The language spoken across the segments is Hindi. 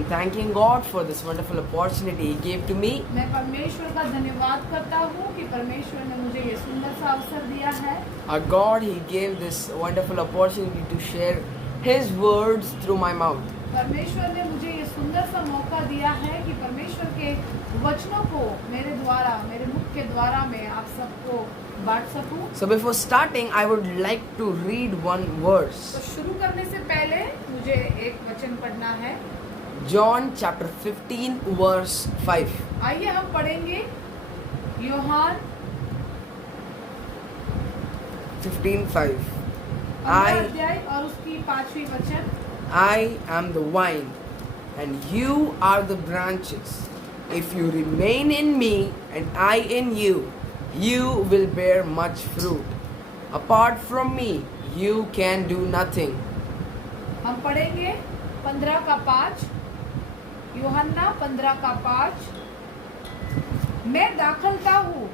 I'm thanking God for this wonderful opportunity He gave to me. मैं परमेश्वर का धन्यवाद करता हूँ कि परमेश्वर ने मुझे ये सुंदर सा अवसर दिया है। Our God, He gave this wonderful opportunity to share His words through my mouth. परमेश्वर ने मुझे ये सुंदर सा मौका दिया है कि परमेश्वर के वचनों को मेरे द्वारा, मेरे मुख के द्वारा मैं आप सबको बांट सकूं। So before starting, I would like to read one verse. तो शुरू करने से पहले मुझे एक वचन पढ़ना है। John chapter 15 verse 5. आइए हम पढ़ेंगे यूहन्ना 15:5. 15 अध्याय और उसकी 5वीं वचन। I am the vine, and you are the branches. If you remain in me, and I in you, you will bear much fruit. Apart from me, you can do nothing. हम पढ़ेंगे 15 का 5, यूहन्ना 15 का 5। मैं दाखलता हूँ,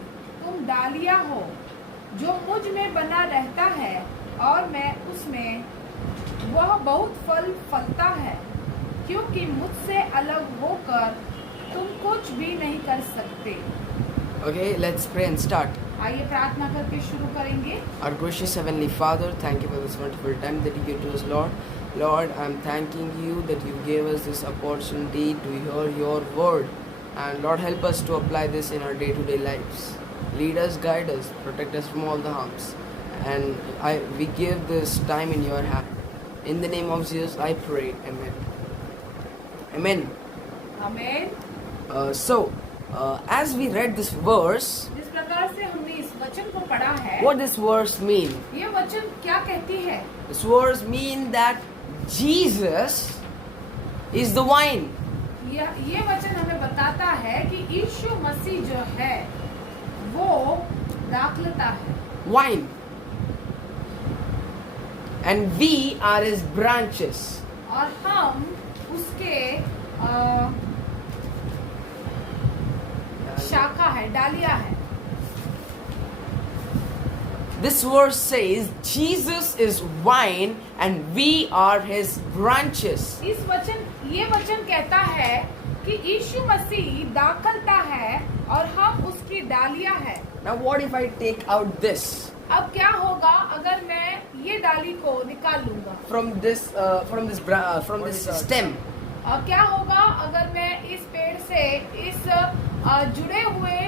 तुम डालियाँ हो, जो मुझ में बना रहता है और मैं उसमें, वह बहुत फल फलता है, क्योंकि मुझसे अलग होकर तुम कुछ भी नहीं कर सकते। Okay, let's pray and start. आइए प्रार्थना करके शुरू करेंगे। Our gracious Heavenly Father, thank you for this wonderful time that you gave to us, Lord. Lord, I'm thanking you that you gave us this opportunity to hear your word. And Lord, help us to apply this in our day-to-day lives. Lead us, guide us, protect us from all the harms. And we give this time in your hand. In the name of Jesus, I pray. Amen. Amen. आमीन। As we read this verse, जिस प्रकार से हमने इस वचन को पढ़ा है, what does verse mean? ये वचन क्या कहती है? This verse mean that Jesus is the vine. ये वचन हमें बताता है कि यीशु मसीह जो है वो दाखलता है, Vine. And we are his branches. और हम उसके शाखा है, डालिया है। This verse says Jesus is vine and we are his branches. ये वचन कहता है कि यीशु मसीह दाखलता है और हम उसकी डालिया है। Now what if I take out this अब क्या होगा अगर मैं ये डाली को निकाल लूंगा from this stem? और क्या होगा अगर मैं इस पेड़ से इस जुड़े हुए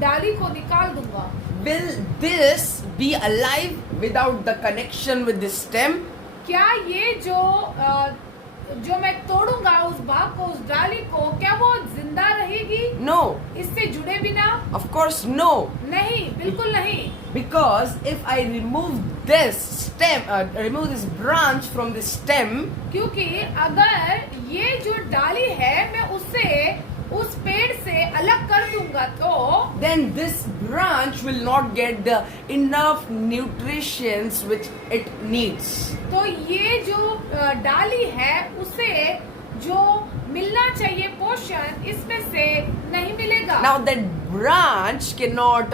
डाली को निकाल दूंगा? Will this be alive without the connection with the stem? क्या ये जो मैं तोड़ूंगा उस भाग को, उस डाली को, क्या वो जिंदा रहेगी? No. इससे जुड़े बिना? Of course no. नहीं, बिल्कुल नहीं। Because if I remove this stem, remove this branch from the stem, क्योंकि अगर ये जो डाली है मैं उससे उस पेड़ से अलग कर दूंगा तो then this branch will not get the enough nutritions which it needs. तो ये जो डाली है उसे जो मिलना चाहिए पोषण इसमें से नहीं मिलेगा। Now that branch cannot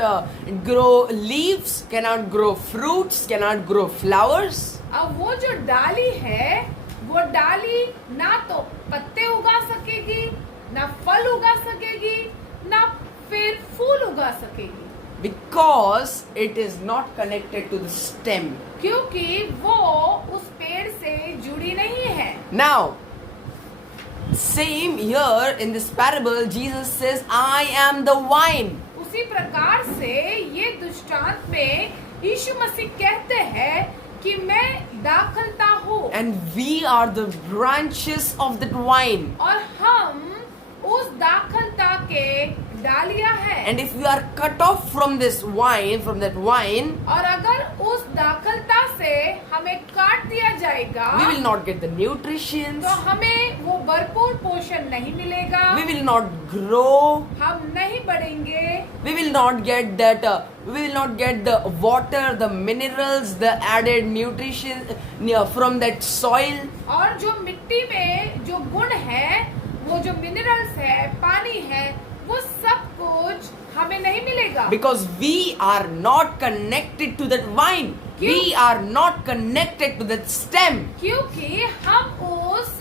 grow leaves, cannot grow fruits, cannot grow flowers. अब वो जो डाली है वो डाली ना तो पत्ते उगा सकेगी, ना फल उगा सकेगी, ना फिर फूल उगा सकेगी। Because it is not connected to the stem. क्योंकि वो उस पेड़ से जुड़ी नहीं है। Now, same here in this parable, Jesus says, I am the vine. उसी प्रकार से ये दृष्टांत में यीशु मसीह कहते हैं कि मैं दाखलता हूँ And we are the branches of that vine. और हम उस दाखलता के डालियां हैं। And if we are cut off from this vine, from that vine, और अगर उस दाखलता से हमें काट दिया जाएगा we will not get the nutritions. तो हमें वो भरपूर पोषण नहीं मिलेगा, We will not grow. हम नहीं बढ़ेंगे, We will not get that. We will not get the water, the minerals, the added nutrition from that soil. और जो मिट्टी में जो गुण है, वो जो मिनरल्स है, पानी है, वो सब कुछ हमें नहीं मिलेगा। Because we are not connected to that vine. We are not connected to that stem. क्योंकि हम उस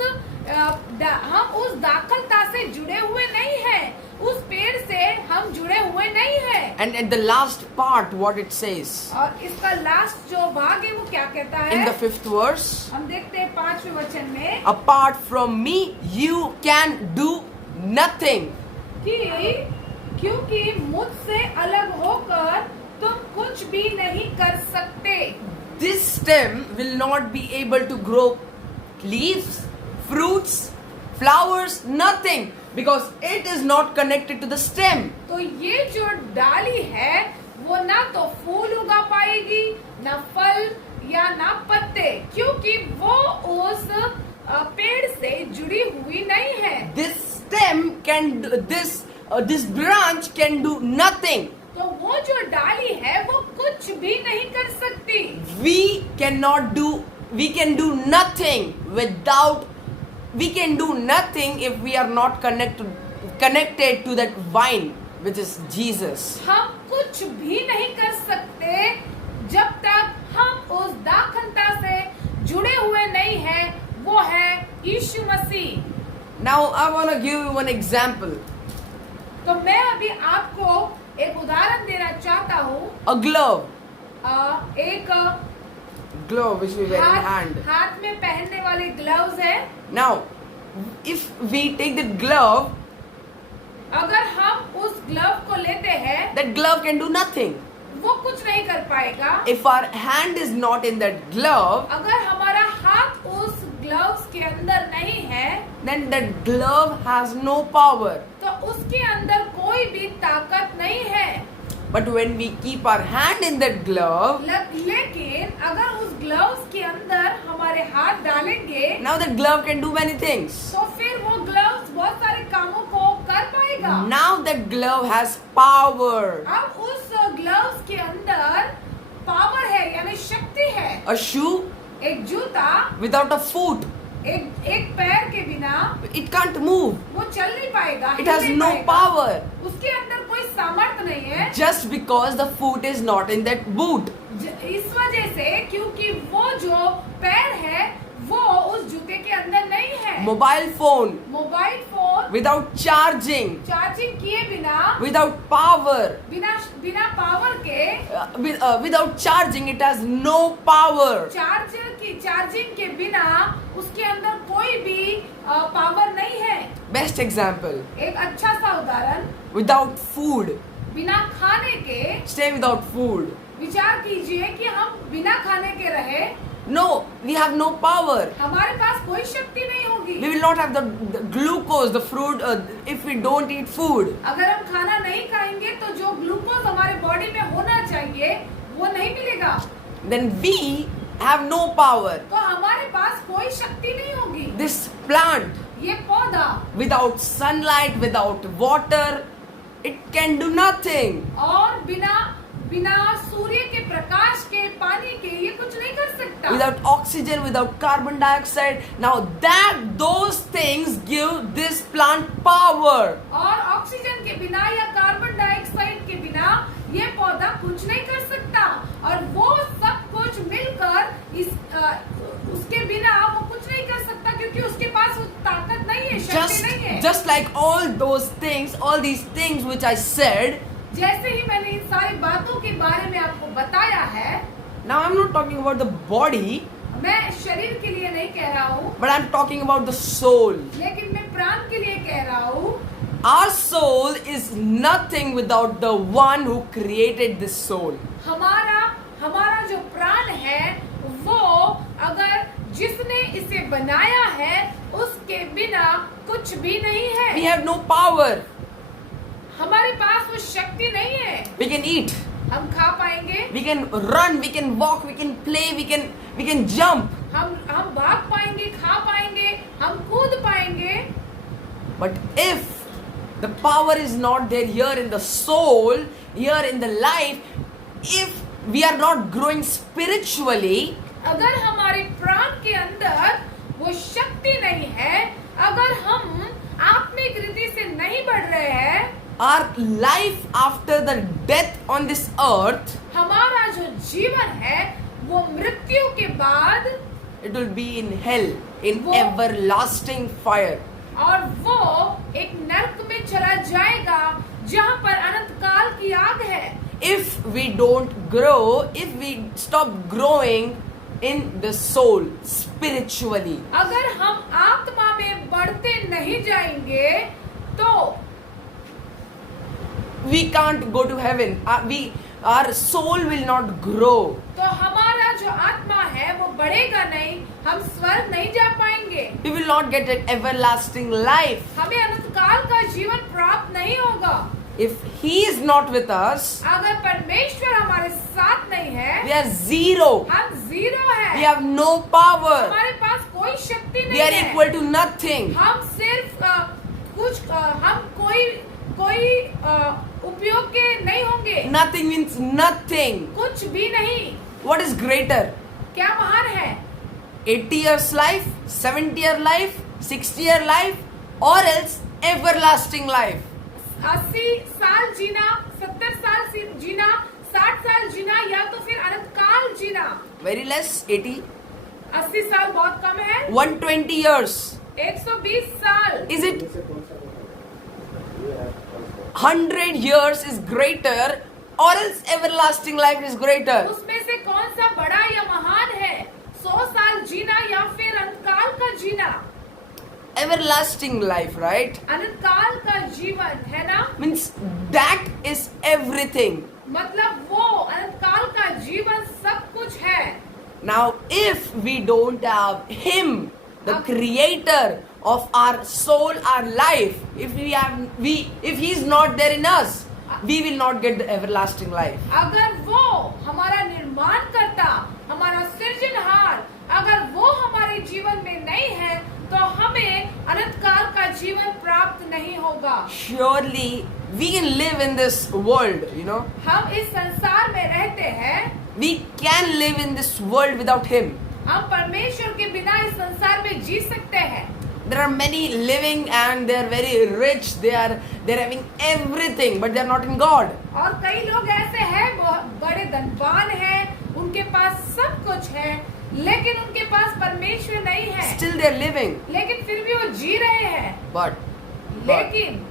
हम उस दाखलता से जुड़े हुए नहीं हैं, उस पेड़ से हम जुड़े हुए नहीं हैं। And at the last part, what it says और इसका लास्ट जो भाग है वो क्या कहता है? in the 5th verse, हम देखते हैं 5वें वचन में apart from me, you can do nothing. कि क्योंकि मुझसे अलग होकर तुम कुछ भी नहीं कर सकते। This stem will not be able to grow leaves, fruits, flowers, nothing, because it is not connected to the stem. तो ये जो डाली है वो ना तो फूल उगा पाएगी, ना फल या ना पत्ते, क्योंकि वो उस पेड़ से जुड़ी हुई नहीं है। This stem can do this branch can do nothing. तो वो जो डाली है वो कुछ भी नहीं कर सकती। We can do nothing we can do nothing if we are not connected to that vine, which is Jesus. हम कुछ भी नहीं कर सकते जब तक हम उस दाखलता से जुड़े हुए नहीं हैं, वो है यीशु मसीह। Now I want to give you one example. तो मैं अभी आपको एक उदाहरण देना चाहता हूँ। A glove एक which we wear in hand. हाथ में पहनने वाले ग्लव्स है। Now if we take the glove, अगर हम उस ग्लव को लेते हैं, that glove can do nothing. वो कुछ नहीं कर पाएगा। If our hand is not in that glove, अगर हमारा हाथ उस ग्लव्स के अंदर नहीं है, then that glove has no power. तो उसके अंदर कोई भी ताकत नहीं है। But when we keep our hand in that glove, लेकिन अगर उस ग्लव्स के अंदर हमारे हाथ डालेंगे, now that glove can do many things. तो फिर वो ग्लव्स बहुत सारे कामों को कर पाएगा। Now that glove has power. अब उस ग्लव्स के अंदर पावर है, यानी शक्ति है। A shoe एक जूता without a foot, एक पैर के बिना it can't move. वो चल नहीं पाएगा, It हिल has नहीं no पाएगा। power. उसके अंदर कोई सामर्थ्य नहीं है, Just because the foot is not in that boot. इस वजह से, क्योंकि वो जो पैर है वो उस जूते के अंदर नहीं है। Mobile phone mobile phone without charging, charging किए बिना, without power, बिना पावर के, without charging, it has no power. Charging के बिना उसके अंदर कोई भी पावर नहीं है। Best example, एक अच्छा सा उदाहरण, without food, बिना खाने के, stay without food. विचार कीजिए कि हम बिना खाने के रहे, No, we have no power. हमारे पास कोई शक्ति नहीं होगी। We will not have the glucose, the fruit, if we don't eat food. अगर हम खाना नहीं खाएंगे तो जो ग्लूकोज हमारे बॉडी में होना चाहिए वो नहीं मिलेगा। Then we have no power. तो हमारे पास कोई शक्ति नहीं होगी। This plant, ये पौधा without sunlight, without water, it can do nothing. और बिना सूर्य के प्रकाश के, पानी के, ये कुछ नहीं कर सकता। Without oxygen, without carbon dioxide. Now those things give this plant power. और ऑक्सीजन के बिना या कार्बन डाइऑक्साइड के बिना ये पौधा कुछ नहीं कर सकता, और वो सब कुछ मिलकर उसके बिना वो कुछ नहीं कर सकता, क्योंकि उसके पास वो ताकत नहीं है, शक्ति नहीं है। Just like all these things which I said. जैसे ही मैंने इन सारी बातों के बारे में आपको बताया है, Now I'm not talking about the body, मैं शरीर के लिए नहीं कह रहा हूँ, but I'm talking about the soul. लेकिन मैं प्राण के लिए कह रहा हूँ। Our soul is nothing without the one who created this soul. हमारा जो प्राण है वो, अगर जिसने इसे बनाया है उसके बिना कुछ भी नहीं है। We have no power. हमारे पास वो शक्ति नहीं है। We can eat, हम खा पाएंगे, we can run, we can walk, we can play, we can jump. हम भाग पाएंगे, खा पाएंगे, हम कूद पाएंगे। But if the power is not there here in the soul, here in the life, if we are not growing spiritually, अगर हमारे प्राण के अंदर वो शक्ति नहीं है, अगर हम आत्मिक रीति से नहीं बढ़ रहे हैं, our life after the death on this earth, हमारा जो जीवन है वो मृत्यु के बाद it will be in hell, in वो- everlasting fire. और वो एक नरक में चला जाएगा जहाँ पर अनंत काल की आग है। If we don't grow, if we stop growing in the soul spiritually, अगर हम आत्मा में बढ़ते नहीं जाएंगे तो we can't go to heaven. Our soul will not grow. तो हमारा जो आत्मा है वो बढ़ेगा नहीं, हम स्वर्ग नहीं जा पाएंगे, We will not get an everlasting life. हमें अनंत काल का जीवन प्राप्त नहीं होगा। If He is not with us, अगर परमेश्वर हमारे साथ नहीं है, we are zero. हम जीरो We है, have no power. हमारे पास कोई शक्ति We नहीं are है, equal to nothing. हम सिर्फ हम कोई उपयोग के नहीं होंगे, Nothing means nothing. कुछ भी नहीं। What is greater? क्या महान है? 80 years life, 70 year life, 60 year life, or else everlasting life? 80 साल जीना, 70 साल जीना, 60 साल जीना, या तो फिर अनंत काल जीना। Very less, 80. 80 साल बहुत कम है। 120 years. 120 साल। Is it 100 years is greater, or else everlasting life is greater? उसमें से कौन सा बड़ा या महान है? 100 साल जीना या फिर अनंत काल का जीना? Everlasting life, right? अनंत काल का जीवन है ना? Means that is everything. मतलब वो अनंत काल का जीवन सब कुछ है। Now, if we don't have Him, the creator of our soul, our life, if He is not there in us, we will not get the everlasting life. अगर वो हमारा निर्माण करता, हमारा सृजनहार, अगर वो हमारे जीवन में नहीं है तो हमें अनंत काल का जीवन प्राप्त नहीं होगा। Surely we can live in this world, हम इस संसार में रहते हैं, we can live in this world without Him. हम परमेश्वर के बिना इस संसार में जी सकते हैं। There are many living and they are very rich, they're having everything, but they are not in God. और कई लोग ऐसे हैं, वो बड़े धनवान हैं, उनके पास सब कुछ है, लेकिन उनके पास परमेश्वर नहीं है। Still they are living, लेकिन फिर भी वो जी रहे हैं। लेकिन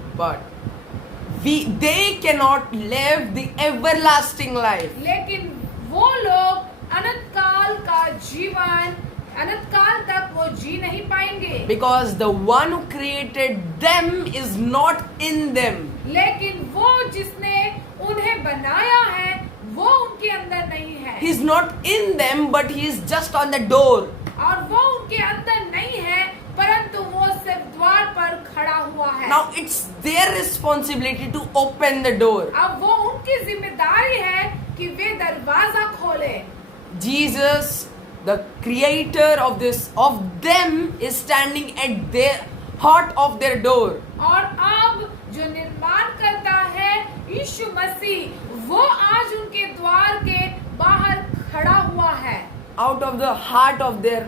they cannot live the everlasting life. लेकिन वो लोग अनंत काल का जीवन, अनंत काल तक वो जी नहीं पाएंगे, Because the one who created them is not in them. लेकिन वो जिसने उन्हें बनाया है वो उनके अंदर नहीं है। He's not in them, but he is just on the door. और वो उनके अंदर नहीं है, परंतु वो सिर्फ द्वार पर खड़ा हुआ है। Now it's their responsibility to open the door. अब वो उनकी जिम्मेदारी है कि वे दरवाजा खोले। Jesus, the creator of them, is standing at their heart of their door. और अब जो निर्माण करता है यीशु मसीह, वो आज उनके द्वार के बाहर खड़ा हुआ है। Out of the heart of their,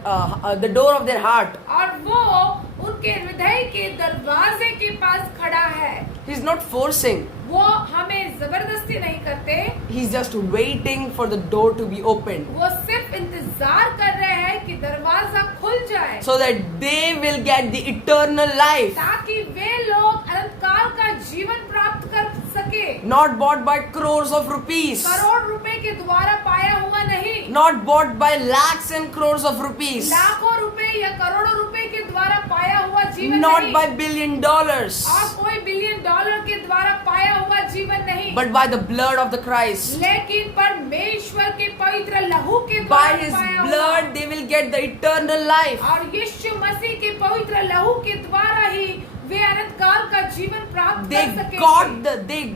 the door of their heart. और वो उनके हृदय के दरवाजे के पास खड़ा है। He's not forcing. वो हमें जबरदस्ती नहीं करते, He's just waiting for the door to be opened, वो सिर्फ इंतजार कर रहे हैं कि दरवाजा खुल जाए, so that they will get the eternal life. ताकि वे लोग अनंत काल का जीवन प्राप्त कर सके। Not bought by crores of rupees. Crore रुपए के द्वारा पाया हुआ नहीं, Not bought by lakhs and crores of rupees. लाखों रुपए या करोड़ों रुपए के द्वारा पाया हुआ जीवन Not नहीं, by $1 billion. और कोई बिलियन डॉलर के द्वारा पाया हुआ जीवन नहीं, But by the blood of the Christ. लेकिन परमेश्वर के पवित्र लहू के By द्वारा His पाया हुआ। blood they will get the eternal life. और यीशु मसीह के पवित्र लहू के द्वारा ही वे अनंत काल का जीवन प्राप्त They कर सकेंगे।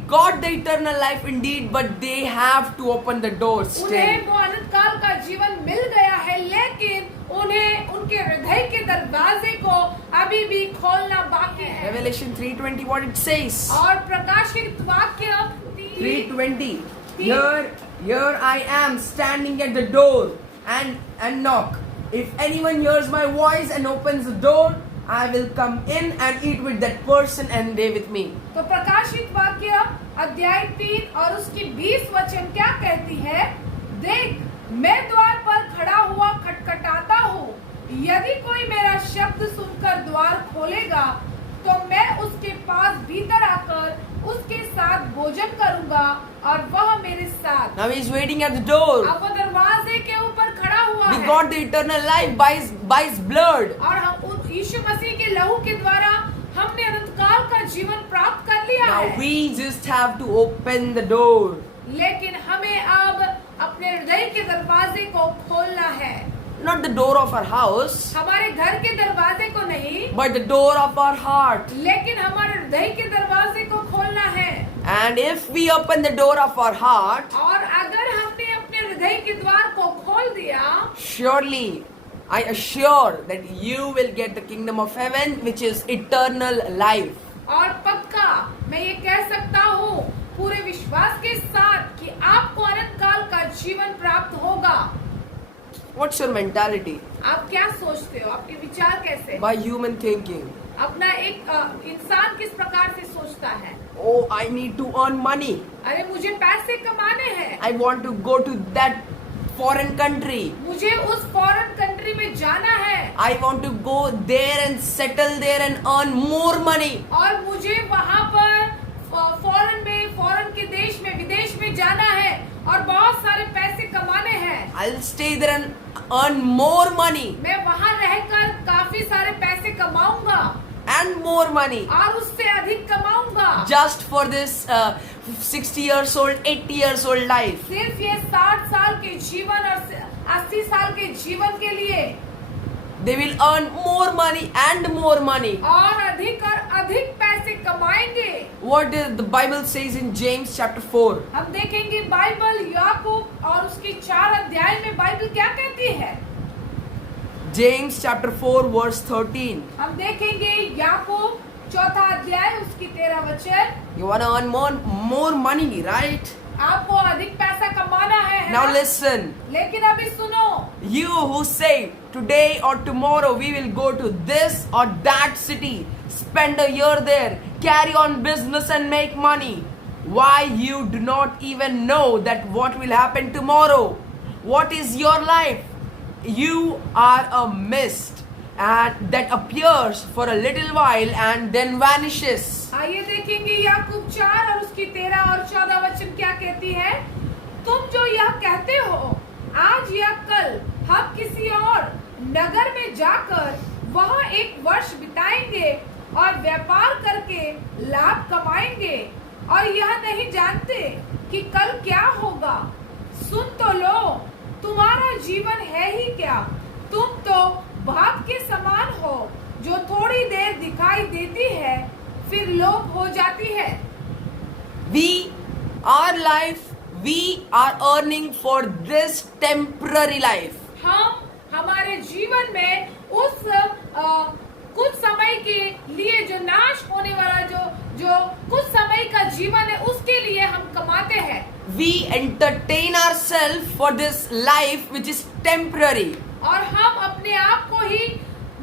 got the eternal life indeed, but they have to open the door still. उन्हें वो अनंत काल का जीवन मिल गया है, लेकिन उन्हें उनके हृदय के दरवाजे को अभी भी खोलना बाकी है। Revelation 3:20, what it says? और प्रकाशित वाक्य 3:20. Here I am standing at the door and knock. If anyone hears my voice and opens the door, I will come in and eat with that person and they with me. तो प्रकाशित वाक्य अध्याय 3 और उसकी 20 वचन क्या कहती है? देख, मैं द्वार पर खड़ा हुआ खटखटाता हूँ। यदि कोई मेरा शब्द सुनकर द्वार खोलेगा तो मैं उसके पास भीतर आकर उसके साथ भोजन करूंगा और वह मेरे साथ। Now he is waiting at the door. अब वो दरवाजे के ऊपर खड़ा हुआ We है got the eternal life by his blood. और हम उस यीशु मसीह के लहू के द्वारा हमने अनंत काल का जीवन प्राप्त कर लिया Now है। we just have to open the door. लेकिन हमें अब अपने हृदय के दरवाजे को खोलना है। Not the door of our house, हमारे घर के दरवाजे को नहीं, but the door of our heart. लेकिन हमारे हृदय के दरवाजे को खोलना है। And if we open the door of our heart, और अगर हमने अपने हृदय के द्वार को खोल दिया, surely I assure that you will get the kingdom of heaven, which is eternal life. और पक्का मैं ये कह सकता हूँ पूरे विश्वास के साथ कि आपको अनंत काल का जीवन प्राप्त होगा। What's your mentality? आप क्या सोचते हो? आपके विचार कैसे? By human thinking. अपना एक इंसान किस प्रकार से सोचता है? Oh, I need to earn money. अरे मुझे पैसे कमाने हैं, I want to go to that foreign country. मुझे उस फॉरेन कंट्री में जाना है I want to go there and settle there and earn more money. और मुझे वहाँ पर फॉरेन के देश में विदेश में जाना है और बहुत सारे पैसे कमाने हैं। I'll stay there and earn more money मैं वहाँ रहकर काफी सारे पैसे कमाऊंगा and more money और उससे अधिक कमाऊंगा just for this 60 years old, 80 years old life. सिर्फ ये 60 साल के जीवन और 80 साल के जीवन के लिए। They will earn more money and more money. और अधिक पैसे कमाएंगे। What is the Bible says in James chapter 4? हम देखेंगे बाइबल याकूब और उसकी 4 अध्याय में बाइबल क्या कहती है। James chapter 4 verse 13. हम देखेंगे याकूब 4 अध्याय उसकी 13 वचन। You want to earn more money, right? आपको अधिक पैसा कमाना है Now ना? listen. लेकिन अभी सुनो, You who say today or tomorrow we will go to this or that city, spend a year there, carry on business and make money. Why you do not even know that what will happen tomorrow? What is your life? You are a mist and that appears for a little while and then vanishes. आइए देखेंगे याकूब 4 और उसकी 13 और 14 वचन क्या कहती है। तुम जो यह कहते हो आज या कल हम किसी और नगर में जाकर वहाँ 1 वर्ष बिताएंगे और व्यापार करके लाभ कमाएंगे और यह नहीं जानते कि कल क्या होगा। सुन तो लो, तुम्हारा जीवन है ही क्या? तुम तो भाप के समान हो जो थोड़ी देर दिखाई देती है फिर लोप हो जाती है। Our life, we are earning for this temporary life. हम हमारे जीवन में उस कुछ समय के लिए जो नाश होने वाला जो कुछ समय का जीवन है उसके लिए हम कमाते हैं। We entertain ourselves for this life which is temporary. और हम अपने आप को ही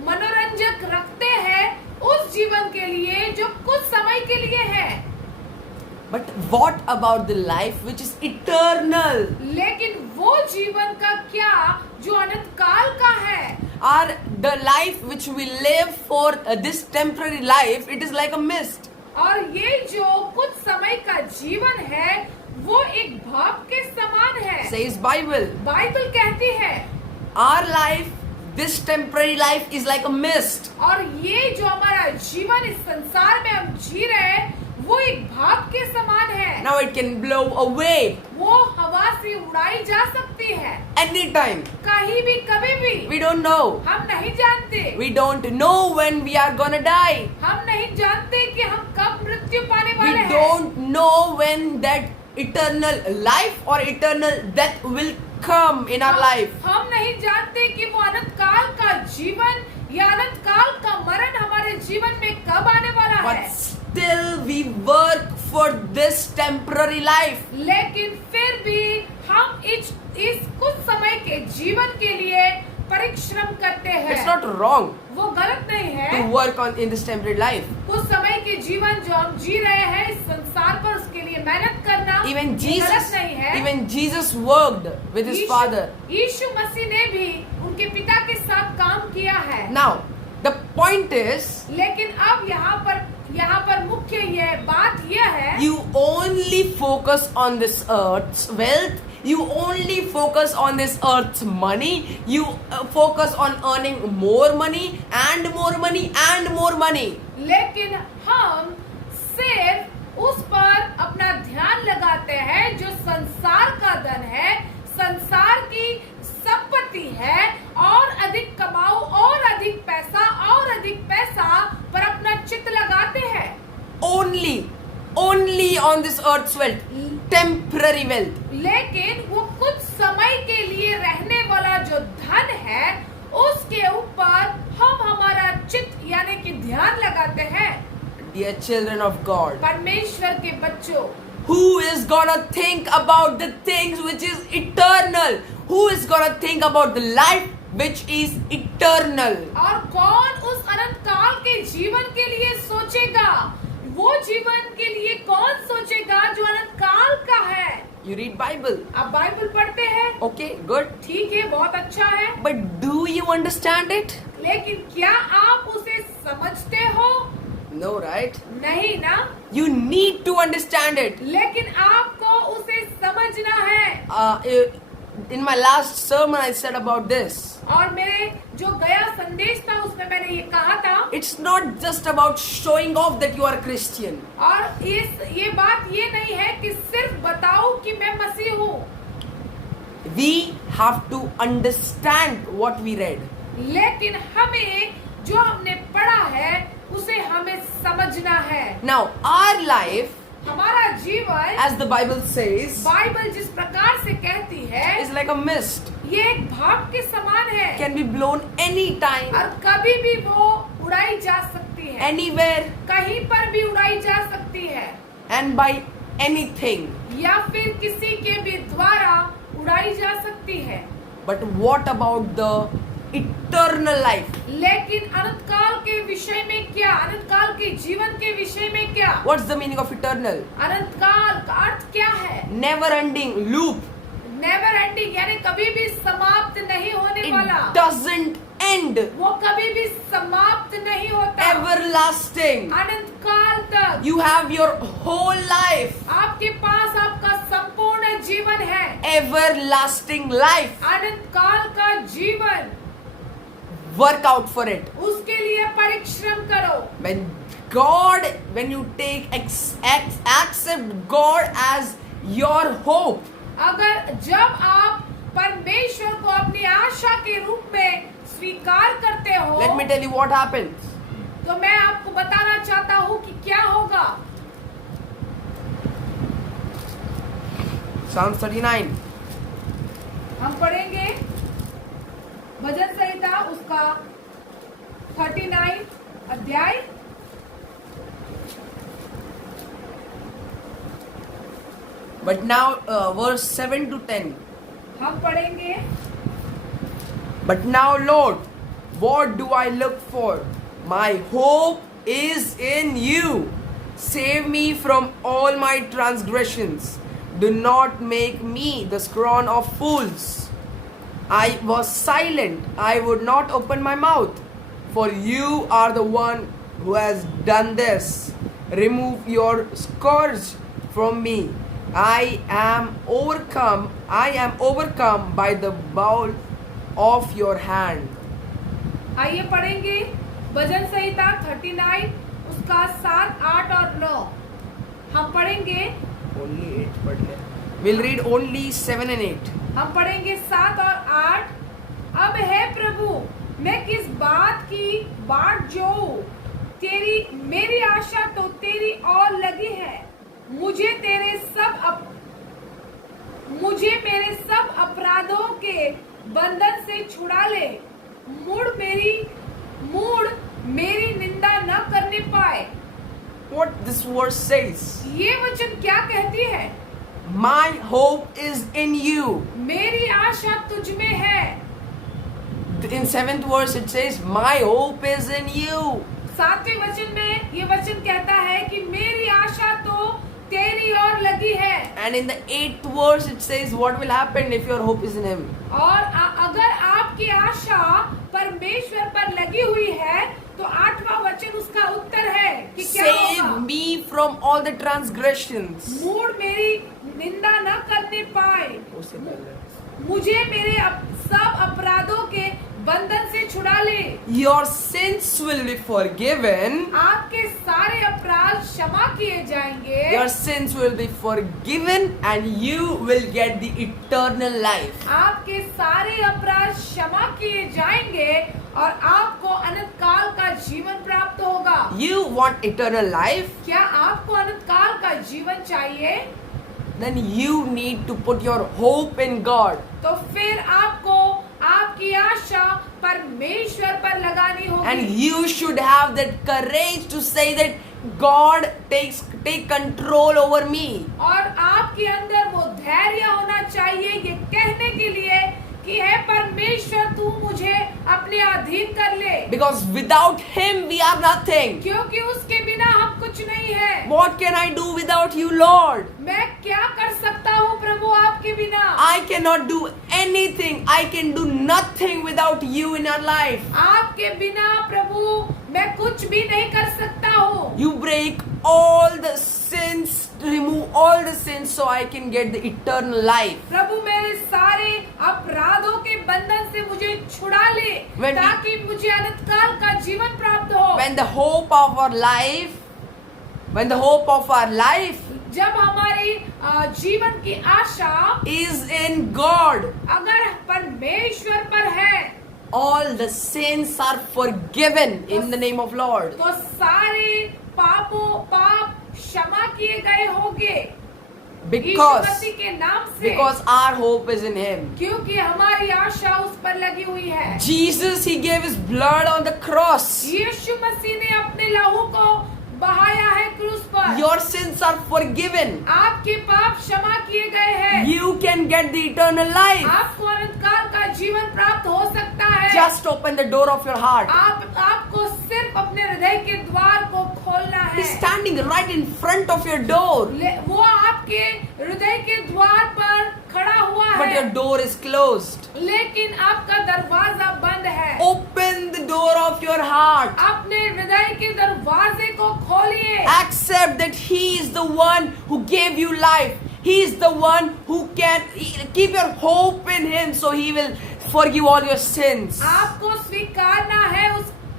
मनोरंजक रखते हैं उस जीवन के लिए जो कुछ समय के लिए है। But what about the life which is eternal? लेकिन वो जीवन का क्या जो अनंत काल का है। The life which we live for this temporary life, it is like a mist. और ये जो कुछ समय का जीवन है वो एक भाप के समान है। Says Bible. बाइबल कहती है Our life, this temporary life is like a mist. और ये जो हमारा जीवन इस संसार में हम जी रहे हैं वो एक भाप के समान है। Now it can blow away वो हवा से उड़ाई जा सकती है anytime. कहीं भी कभी भी। We don't know. हम नहीं जानते। We don't know when we are gonna die. हम नहीं जानते कि हम कब मृत्यु पाने We वाले हैं। don't know when that eternal life or eternal death will come in our life. हम नहीं जानते कि वो अनंत काल का जीवन या अनंत काल का मरण हमारे जीवन में कब आने वाला But है। still we work for this temporary life. लेकिन फिर भी हम इस कुछ समय के जीवन के लिए परिश्रम करते It's हैं, not wrong वो गलत नहीं to है। work on in this temporary life. कुछ समय के जीवन जो हम जी रहे हैं इस संसार पर, उसके लिए मेहनत करना Even ये गलत Jesus, नहीं है। even Jesus worked with his Father. यीशु मसीह ने भी उनके पिता के साथ काम किया है। Now, the point is, लेकिन अब यहाँ पर मुख्य यह बात यह है, you only focus on this earth's wealth. You only focus on this earth's money. You focus on earning more money and more money and more money. लेकिन हम सिर्फ उस पर अपना ध्यान लगाते हैं जो संसार का धन है, संसार की संपत्ति है, और अधिक कमाओ और अधिक पैसा पर अपना चित्त लगाते हैं। Only on this earth's wealth, temporary wealth. लेकिन वो कुछ समय के लिए रहने वाला जो धन है उसके ऊपर हम हमारा चित्त यानी कि ध्यान लगाते हैं। Dear children of God, परमेश्वर के बच्चों, who is gonna think about the things which is eternal? Who is gonna think about the life which is eternal? और कौन उस अनंत काल के जीवन के लिए सोचेगा? वो जीवन के लिए कौन सोचेगा जो अनंत काल का है? You read Bible. आप बाइबल पढ़ते हैं, Okay, good. ठीक है, बहुत अच्छा है, But do you understand it? लेकिन क्या आप उसे समझते हो? No, right? नहीं ना। You need to understand it. लेकिन आपको उसे समझना है। In my last sermon, I said about this. और मेरे जो गया संदेश था उसमें मैंने ये कहा था, It's not just about showing off that you are Christian. और ये बात ये नहीं है कि सिर्फ बताओ कि मैं मसीह हूँ। We have to understand what we read. लेकिन हमें जो हमने पढ़ा है उसे हमें समझना है। Now, our life, हमारा जीवन, as the Bible says, Bible जिस प्रकार से कहती है, is like a mist. ये एक भाप के समान है, Can be blown anytime, और कभी भी वो उड़ाई जा सकती है, anywhere, कहीं पर भी उड़ाई जा सकती है, and by anything. या फिर किसी के भी द्वारा उड़ाई जा सकती है। But what about the eternal life? लेकिन अनंत काल के विषय में क्या? अनंत काल के जीवन के विषय में क्या? What's the meaning of eternal? अनंत काल का अर्थ क्या है? Never ending loop. Never ending, यानी कभी भी समाप्त नहीं होने वाला। It doesn't end. वो कभी भी समाप्त नहीं होता। Everlasting. अनंत काल तक You have your whole life. आपके पास आपका संपूर्ण जीवन है। Everlasting life. अनंत काल का जीवन, Work out for it. उसके लिए परिश्रम करो। When you accept God as your hope, अगर जब आप परमेश्वर को अपनी आशा के रूप में स्वीकार करते हो, let me tell you what happens. तो मैं आपको बताना चाहता हूँ कि क्या होगा। Psalm 39. हम पढ़ेंगे भजन संहिता उसका 39 अध्याय, But now, verse 7 to 10. हम पढ़ेंगे। But now, Lord, what do I look for? My hope is in you. Save me from all my transgressions. Do not make me the scorn of fools. I was silent. I would not open my mouth. For you are the one who has done this. Remove your scourge from me. I am overcome by the bowl of your hand. आइए पढ़ेंगे भजन संहिता 39 उसका 7, 8 और 9। हम पढ़ेंगे, Only 8 पढ़ ले. We'll read only 7 and 8. हम पढ़ेंगे 7 और 8। अब है प्रभु, मैं किस बात की बाट जोऊं? मेरी आशा तो तेरी ओर लगी है। मुझे मेरे सब अपराधों के बंधन से छुड़ा ले। मुड़ मेरी निंदा न करने पाए। What this verse says? ये वचन क्या कहती है? My hope is in you. मेरी आशा तुझ में है। In 7th verse it says, my hope is in you. 7वें वचन में ये वचन कहता है कि मेरी आशा तो तेरी ओर लगी है। And in the 8th verse it says, what will happen if your hope is in him? और अगर आपकी आशा परमेश्वर पर लगी हुई है तो 8वां वचन उसका उत्तर है कि क्या Save होगा? me from all the transgressions. मूढ़ मेरी निंदा न करने पाए, मुझे मेरे सब अपराधों के बंधन से छुड़ा ले। Your sins will be forgiven. आपके सारे अपराध क्षमा किए जाएंगे। Your sins will be forgiven and you will get the eternal life. आपके सारे अपराध क्षमा किए जाएंगे और आपको अनंत काल का जीवन प्राप्त होगा। You want eternal life? क्या आपको अनंत काल का जीवन चाहिए? Then you need to put your hope in God. तो फिर आपको आपकी आशा परमेश्वर पर लगानी होगी। And you should have that courage to say that God take control over me. और आपके अंदर वो धैर्य होना चाहिए ये कहने के लिए कि है परमेश्वर तू मुझे अपने अधीन कर ले। Because without him we are nothing. क्योंकि उसके बिना हम कुछ नहीं है। What can I do without you, Lord? मैं क्या कर सकता हूँ प्रभु आपके बिना? I cannot do anything. I can do nothing without you in our life. आपके बिना प्रभु मैं कुछ भी नहीं कर सकता हूँ। You break all the sins, remove all the sins so I can get the eternal life. प्रभु मेरे सारे अपराधों के बंधन से मुझे छुड़ा ले ताकि मुझे अनंत काल का जीवन प्राप्त हो। When the hope of our life जब हमारी जीवन की आशा is in God, अगर परमेश्वर पर है, all the sins are forgiven in the name of Lord. तो सारे पाप क्षमा किए गए होंगे यीशु मसीह के नाम से। Because our hope is in him. क्योंकि हमारी आशा उस पर लगी हुई है। Jesus, he gave his blood on the cross. यीशु मसीह ने अपने लहू को बहाया है क्रूस पर। Your sins are forgiven. आपके पाप क्षमा किए गए हैं। You can get the eternal life. आपको अनंत काल का जीवन प्राप्त हो सकता है। Just open the door of your heart. आपको सिर्फ अपने हृदय के द्वार को खोलना है। He's standing right in front of your door. वो आपके हृदय के द्वार पर खड़ा हुआ But है। your door is closed. लेकिन आपका दरवाजा बंद है। Open the door of your heart. अपने हृदय के दरवाजे को खोलिए। Accept that he is the one who gave you life. He is the one who can keep your hope in him, so he will forgive all your sins. आपको स्वीकारना है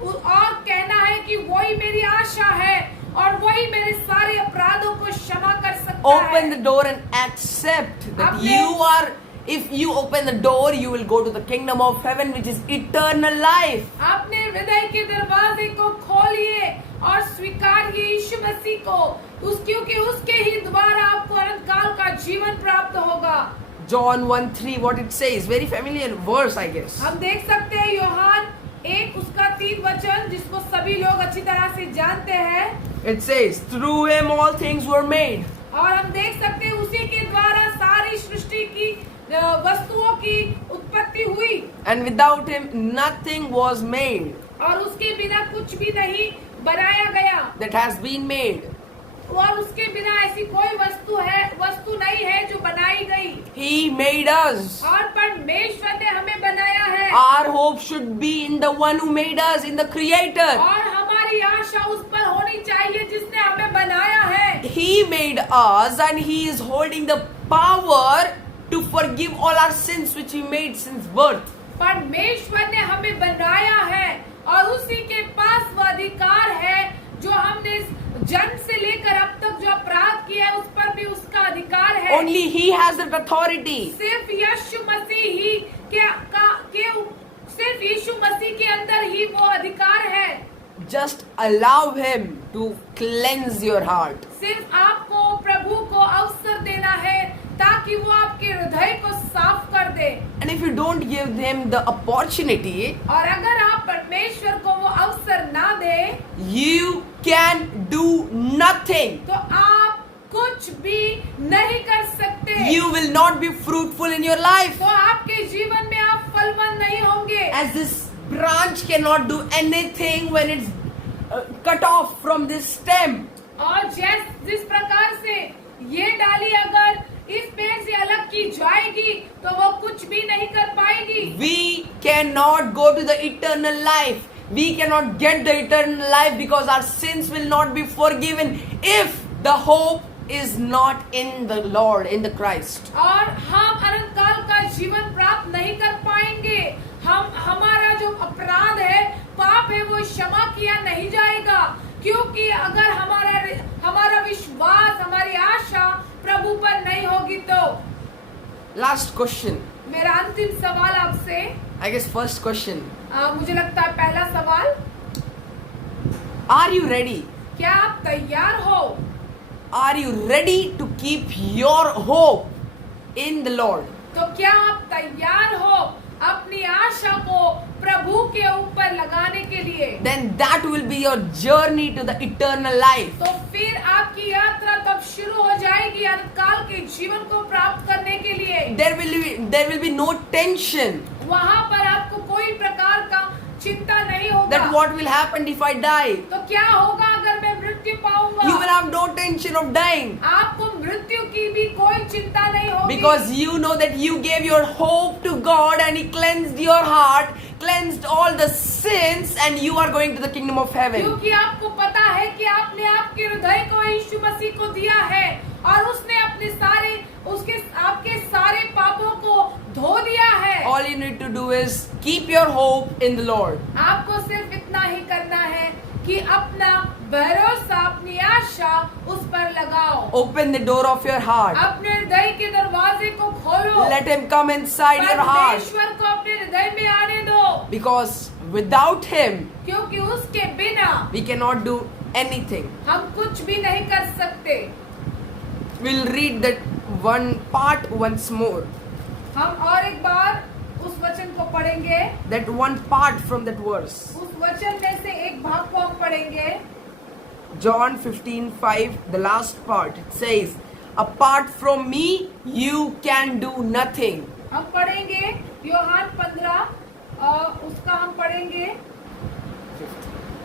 और कहना है कि वही मेरी आशा है और वही मेरे सारे अपराधों को क्षमा कर सकता है। Open the door and accept that you are. If you open the door, you will go to the kingdom of heaven, which is eternal life. अपने हृदय के दरवाजे को खोलिए और स्वीकारिए यीशु मसीह को, क्योंकि उसके ही द्वारा आपको अनंत काल का जीवन प्राप्त होगा। John 1:3, what it says, very familiar verse, I guess. हम देख सकते हैं यूहान 1 उसका 3 वचन, जिसको सभी लोग अच्छी तरह से जानते हैं। It says, through him all things were made. और हम देख सकते हैं उसी के द्वारा सारी सृष्टि की वस्तुओं की उत्पत्ति हुई। And without him nothing was made और उसके बिना कुछ भी नहीं बनाया गया। that has been made. और उसके बिना ऐसी कोई वस्तु नहीं है जो बनाई गई। He made us. और परमेश्वर ने हमें बनाया है। Our hope should be in the one who made us, in the Creator. और हमारी आशा उस पर होनी चाहिए जिसने हमें बनाया है। He made us and he is holding the power to forgive all our sins which he made since birth. परमेश्वर ने हमें बनाया है और उसी के पास वो अधिकार है जो हमने जन्म से लेकर अब तक जो अपराध किया है उस पर भी उसका अधिकार है। Only he has that authority. सिर्फ यीशु मसीह ही सिर्फ यीशु मसीह के अंदर ही वो अधिकार है। Just allow him to cleanse your heart. सिर्फ आपको प्रभु को अवसर देना है ताकि वो आपके हृदय को साफ कर दे। And if you don't give him the opportunity, और अगर आप परमेश्वर को वो अवसर ना दे, you can do nothing. तो आप कुछ भी नहीं कर सकते। You will not be fruitful in your life. तो आपके जीवन में आप अक्लमंद नहीं होंगे। As this branch cannot do anything when it's cut off from this stem. और जिस प्रकार से ये डाली अगर इस पेड़ से अलग की जाएगी तो वो कुछ भी नहीं कर पाएगी। We cannot go to the eternal life. We cannot get the eternal life because our sins will not be forgiven if the hope is not in the Lord, in the Christ. और हम अनंत काल का जीवन प्राप्त नहीं कर पाएंगे। हमारा जो अपराध है, पाप है, वो क्षमा किया नहीं जाएगा, क्योंकि अगर हमारा विश्वास, हमारी आशा प्रभु पर नहीं होगी तो। Last question. मेरा अंतिम सवाल आपसे, I guess first question. मुझे लगता है पहला सवाल, Are you ready? क्या आप तैयार हो? Are you ready to keep your hope in the Lord? तो क्या आप तैयार हो अपनी आशा को प्रभु के ऊपर लगाने के लिए? Then that will be your journey to the eternal life. तो फिर आपकी यात्रा तब शुरू हो जाएगी अनंत काल के जीवन को प्राप्त करने के लिए। There will be no tension वहाँ पर आपको कोई प्रकार का चिंता नहीं होगा। that what will happen if I die. तो क्या होगा अगर मैं मृत्यु पाऊंगा? You will have no tension of dying आपको मृत्यु की भी कोई चिंता नहीं होगी, because you know that you gave your hope to God and He cleansed your heart, cleansed all the sins, and you are going to the kingdom of heaven. क्योंकि आपको पता है कि आपने आपके हृदय को यीशु मसीह को दिया है और उसने आपके सारे पापों को धो दिया है। All you need to do is keep your hope in the Lord. आपको सिर्फ इतना ही करना है कि अपना भरोसा, अपनी आशा उस पर लगाओ। Open the door of your heart. अपने हृदय के दरवाजे को खोलो। Let Him come inside your heart. परमेश्वर को अपने हृदय में आने दो। Because without Him, क्योंकि उसके बिना we cannot do anything. हम कुछ भी नहीं कर सकते। We'll read that one part once more. हम और एक बार उस वचन को पढ़ेंगे। That one part from that verse. उस वचन में से एक भाग को हम पढ़ेंगे। John 15:5, the last part. It says, apart from me, you can do nothing. हम पढ़ेंगे यूहन्ना 15, उसका हम पढ़ेंगे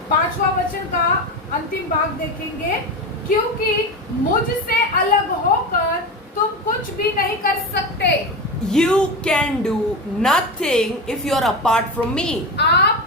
5वां वचन का अंतिम भाग देखेंगे। क्योंकि मुझसे अलग होकर तुम कुछ भी नहीं कर सकते। You can do nothing if you are apart from me. आप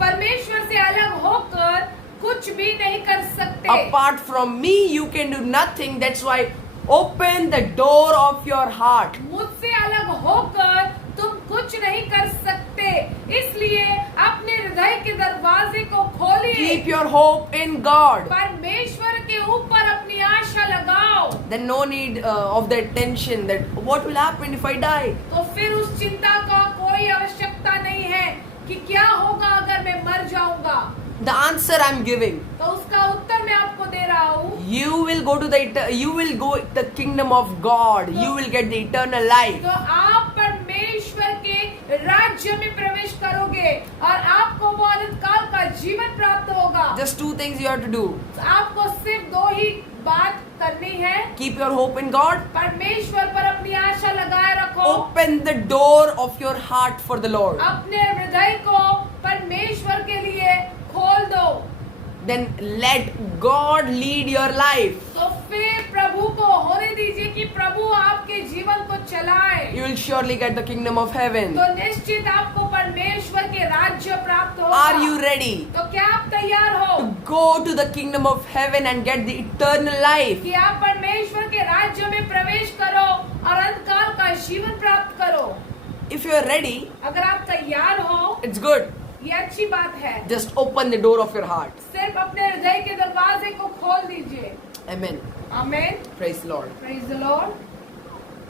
परमेश्वर से अलग होकर कुछ भी नहीं कर सकते। Apart from me, you can do nothing. That's why open the door of your heart. मुझसे अलग होकर तुम कुछ नहीं कर सकते, इसलिए अपने हृदय के दरवाजे को खोलिए। Keep your hope in God. परमेश्वर के ऊपर अपनी आशा लगाओ। Then no need of that tension that what will happen if I die. तो फिर उस चिंता का कोई आवश्यकता नहीं है कि क्या होगा अगर मैं मर जाऊंगा। The answer I'm giving. तो उसका उत्तर मैं आपको दे रहा हूँ। You will go to the kingdom of God. You will get the eternal life. तो आप परमेश्वर के राज्य में प्रवेश करोगे और आपको वो अनंत काल का जीवन प्राप्त होगा। Just two things you have to do. आपको सिर्फ दो ही बात करनी है। Keep your hope in God. परमेश्वर पर अपनी आशा लगाए रखो। Open the door of your heart for the Lord. अपने हृदय को परमेश्वर के लिए खोल दो। Then let God lead your life. तो फिर प्रभु को होने दीजिए कि प्रभु आपके जीवन को चलाए। You will surely get the kingdom of heaven. तो निश्चित आपको परमेश्वर के राज्य प्राप्त होगा। Are you ready तो क्या आप तैयार हो to go to the kingdom of heaven and get the eternal life? कि आप परमेश्वर के राज्य में प्रवेश करो और अंतकाल का जीवन प्राप्त करो? If you are ready, अगर आप तैयार हो, it's good. ये अच्छी बात है। Just open the door of your heart. सिर्फ अपने हृदय के दरवाजे को खोल दीजिए। Amen. आमीन। Praise the Lord. Praise the Lord.